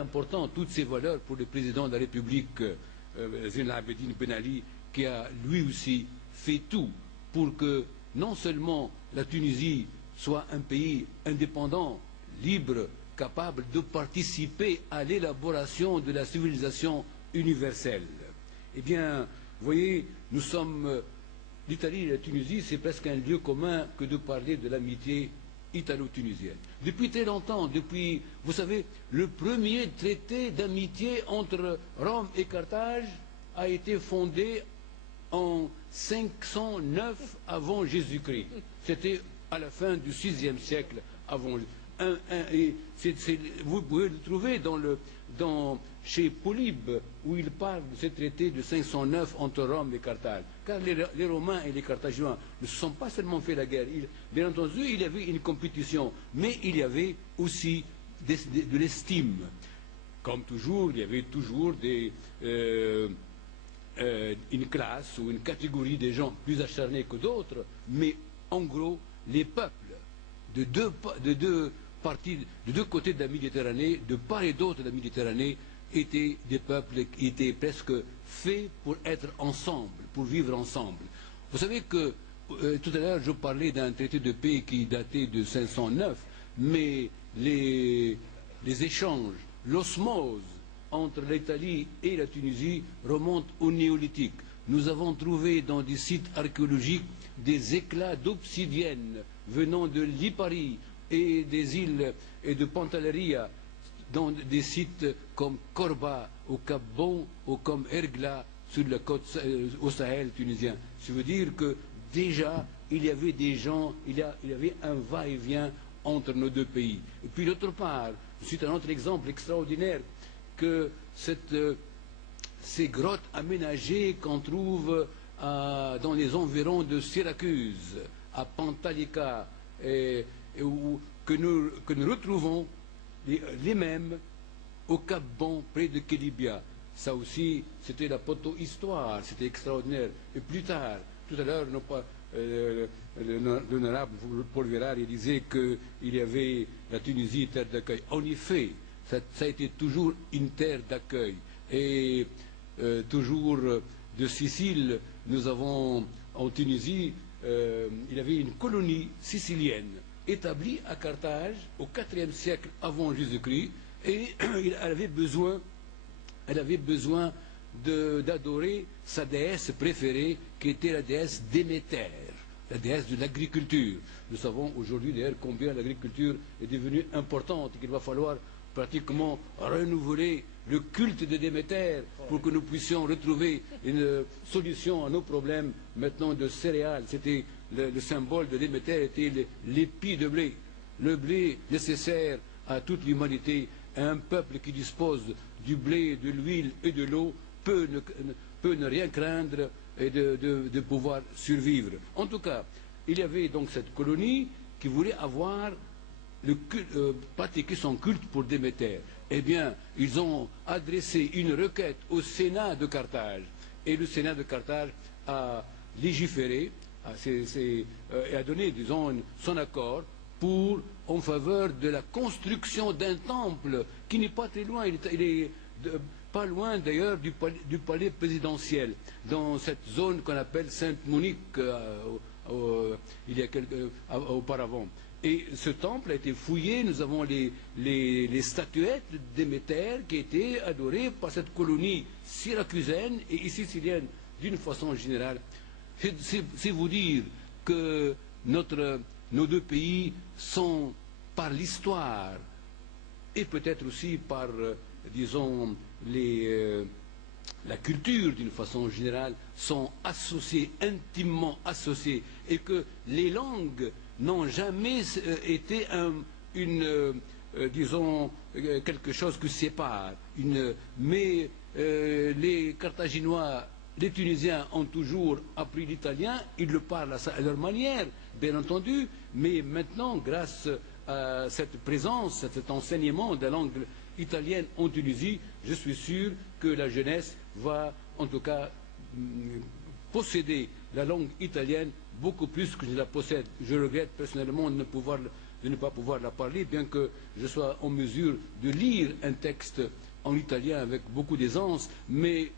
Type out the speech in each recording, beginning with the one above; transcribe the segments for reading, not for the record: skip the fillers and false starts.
important, toutes ces valeurs pour le président de la République, Zine el-Abidine Ben Ali, qui a lui aussi fait tout pour que non seulement la Tunisie soit un pays indépendant, libre, capable de participer à l'élaboration de la civilisation universelle. Eh bien, vous voyez, nous sommes... L'Italie et la Tunisie, c'est presque un lieu commun que de parler de l'amitié italo-tunisienne. Depuis très longtemps, vous savez, le premier traité d'amitié entre Rome et Carthage a été fondé en 509 avant Jésus-Christ. C'était à la fin du VIe siècle avant. Vous pouvez le trouver chez Polybe, où il parle de ce traité de 509 entre Rome et Carthage. Car les Romains et les Carthaginois ne se sont pas seulement fait la guerre. Bien entendu, il y avait une compétition, mais il y avait aussi de l'estime. Comme toujours, il y avait toujours une classe ou une catégorie de gens plus acharnés que d'autres, mais en gros, les peuples de deux côtés de la Méditerranée, de part et d'autre de la Méditerranée, étaient des peuples qui étaient presque faits pour être ensemble, pour vivre ensemble. Vous savez que tout à l'heure je parlais d'un traité de paix qui datait de 509, mais les échanges, l'osmose entre l'Italie et la Tunisie remontent au néolithique. Nous avons trouvé dans des sites archéologiques des éclats d'obsidienne venant de Lipari et des îles et de Pantelleria, dans des sites comme Korba, au Cap Bon, ou comme Ergla, sur la côte au Sahel tunisien. Ça veut dire que déjà, il y avait des gens, il y avait un va-et-vient entre nos deux pays. Et puis d'autre part, c'est un autre exemple extraordinaire, que ces grottes aménagées qu'on trouve dans les environs de Syracuse, à Pantalica, que nous retrouvons les mêmes au Cap Bon, près de Kelibia. Ça aussi, c'était la proto-histoire, c'était extraordinaire. Et plus tard, tout à l'heure, l'honorable Paul Vérard, il disait qu'il y avait la Tunisie, terre d'accueil. En effet, ça a été toujours une terre d'accueil. Et toujours de Sicile, nous avons en Tunisie, il y avait une colonie sicilienne établie à Carthage au IVe siècle avant Jésus-Christ, et elle avait besoin d'adorer sa déesse préférée, qui était la déesse Déméter, la déesse de l'agriculture. Nous savons aujourd'hui d'ailleurs combien l'agriculture est devenue importante et qu'il va falloir pratiquement renouveler le culte de Déméter pour que nous puissions retrouver une solution à nos problèmes maintenant de céréales. C'était le symbole de Déméter était l'épi de blé, le blé nécessaire à toute l'humanité. Un peuple qui dispose du blé, de l'huile et de l'eau peut ne rien craindre et de pouvoir survivre. En tout cas, il y avait donc cette colonie qui voulait avoir pratiquer son culte pour Déméter. Eh bien, ils ont adressé une requête au Sénat de Carthage, et le Sénat de Carthage a légiféré et a donné, disons, son accord en faveur de la construction d'un temple qui n'est pas très loin, il est pas loin d'ailleurs du palais présidentiel, dans cette zone qu'on appelle Sainte-Monique auparavant. Et ce temple a été fouillé, nous avons les statuettes de Déméter qui étaient adorées par cette colonie syracusaine et sicilienne d'une façon générale. C'est vous dire que nos deux pays sont, par l'histoire et peut-être aussi par, disons, la culture d'une façon générale, sont associés, intimement associés, et que les langues n'ont jamais été disons, quelque chose qui sépare. Mais les Carthaginois, les Tunisiens ont toujours appris l'italien, ils le parlent à leur manière, bien entendu, mais maintenant, grâce à cette présence, à cet enseignement de la langue italienne en Tunisie, je suis sûr que la jeunesse va, en tout cas, posséder la langue italienne beaucoup plus que je la possède. Je regrette personnellement de ne pouvoir de ne pas pouvoir la parler, bien que je sois en mesure de lire un texte en italien avec beaucoup d'aisance, mais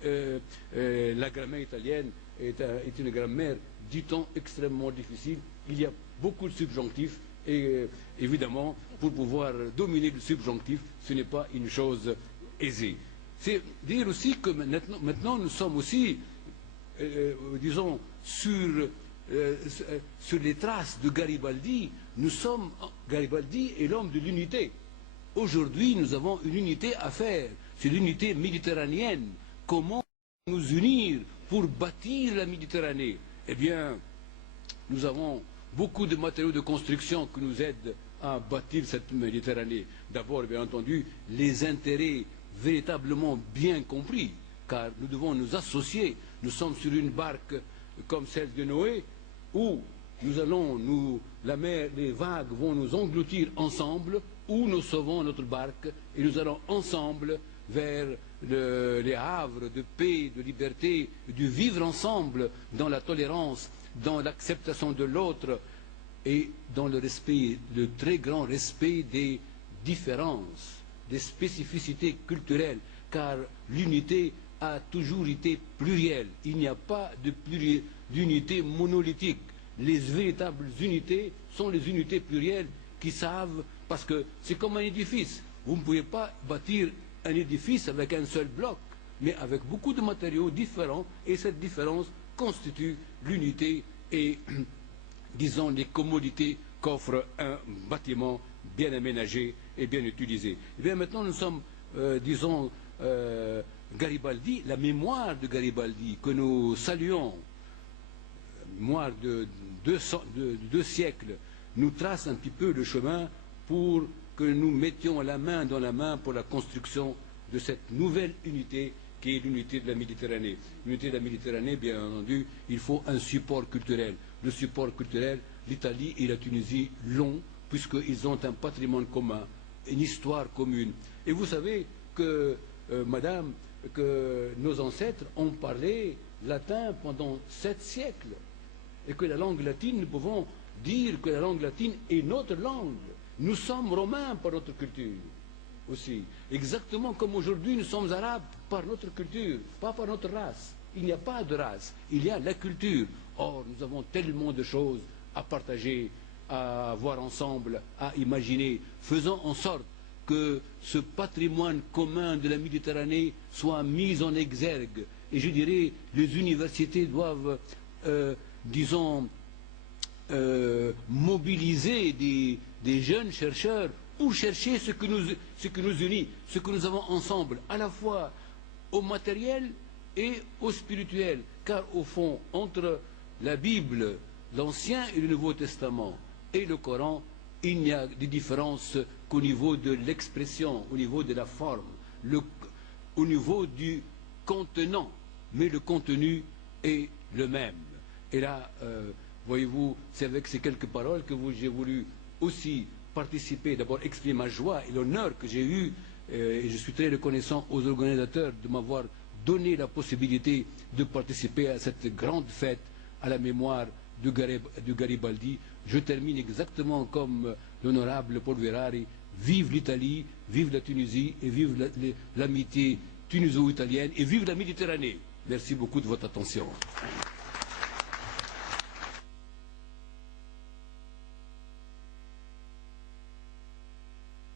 la grammaire italienne est une grammaire, dit-on, extrêmement difficile. Il y a beaucoup de subjonctifs et évidemment, pour pouvoir dominer le subjonctif, ce n'est pas une chose aisée. C'est dire aussi que maintenant nous sommes aussi, disons, sur les traces de Garibaldi. Garibaldi est l'homme de l'unité. Aujourd'hui, nous avons une unité à faire. C'est l'unité méditerranéenne. Comment nous unir pour bâtir la Méditerranée? Eh bien, nous avons beaucoup de matériaux de construction qui nous aident à bâtir cette Méditerranée. D'abord, bien entendu, les intérêts véritablement bien compris, car nous devons nous associer. Nous sommes sur une barque comme celle de Noé, où la mer, les vagues vont nous engloutir ensemble, où nous sauvons notre barque et nous allons ensemble vers les havres de paix, de liberté, du vivre ensemble dans la tolérance, dans l'acceptation de l'autre et dans le respect, le très grand respect des différences, des spécificités culturelles, car l'unité a toujours été plurielle. Il n'y a pas d'unité monolithique. Les véritables unités sont les unités plurielles qui savent, parce que c'est comme un édifice. Vous ne pouvez pas bâtir un édifice avec un seul bloc, mais avec beaucoup de matériaux différents, et cette différence constitue l'unité et, disons, les commodités qu'offre un bâtiment bien aménagé et bien utilisé. Et bien maintenant, nous sommes, disons, Garibaldi, la mémoire de Garibaldi, que nous saluons, mémoire de 2 siècles, nous trace un petit peu le chemin pour que nous mettions la main dans la main pour la construction de cette nouvelle unité qui est l'unité de la Méditerranée. L'unité de la Méditerranée, bien entendu, il faut un support culturel. Le support culturel, l'Italie et la Tunisie l'ont, puisqu'ils ont un patrimoine commun, une histoire commune. Et vous savez que, madame, que nos ancêtres ont parlé latin pendant 7 siècles, et que la langue latine, nous pouvons dire que la langue latine est notre langue. Nous sommes romains par notre culture aussi. Exactement comme aujourd'hui nous sommes arabes par notre culture, pas par notre race. Il n'y a pas de race, il y a la culture. Or, nous avons tellement de choses à partager, à voir ensemble, à imaginer. Faisons en sorte que ce patrimoine commun de la Méditerranée soit mis en exergue. Et je dirais, les universités doivent, disons, mobiliser des jeunes chercheurs pour chercher ce qui nous unit, ce que nous avons ensemble, à la fois au matériel et au spirituel. Car au fond, entre la Bible, l'Ancien et le Nouveau Testament et le Coran, il n'y a de différence qu'au niveau de l'expression, au niveau de la forme, au niveau du contenant, mais le contenu est le même. Et là, voyez-vous, c'est avec ces quelques paroles que j'ai voulu aussi participer, d'abord exprimer ma joie et l'honneur que j'ai eu, et je suis très reconnaissant aux organisateurs de m'avoir donné la possibilité de participer à cette grande fête à la mémoire de Garibaldi. Je termine exactement comme l'honorable Paul Verrari. Vive l'Italie, vive la Tunisie et vive l'amitié tuniso-italienne et vive la Méditerranée. Merci beaucoup de votre attention.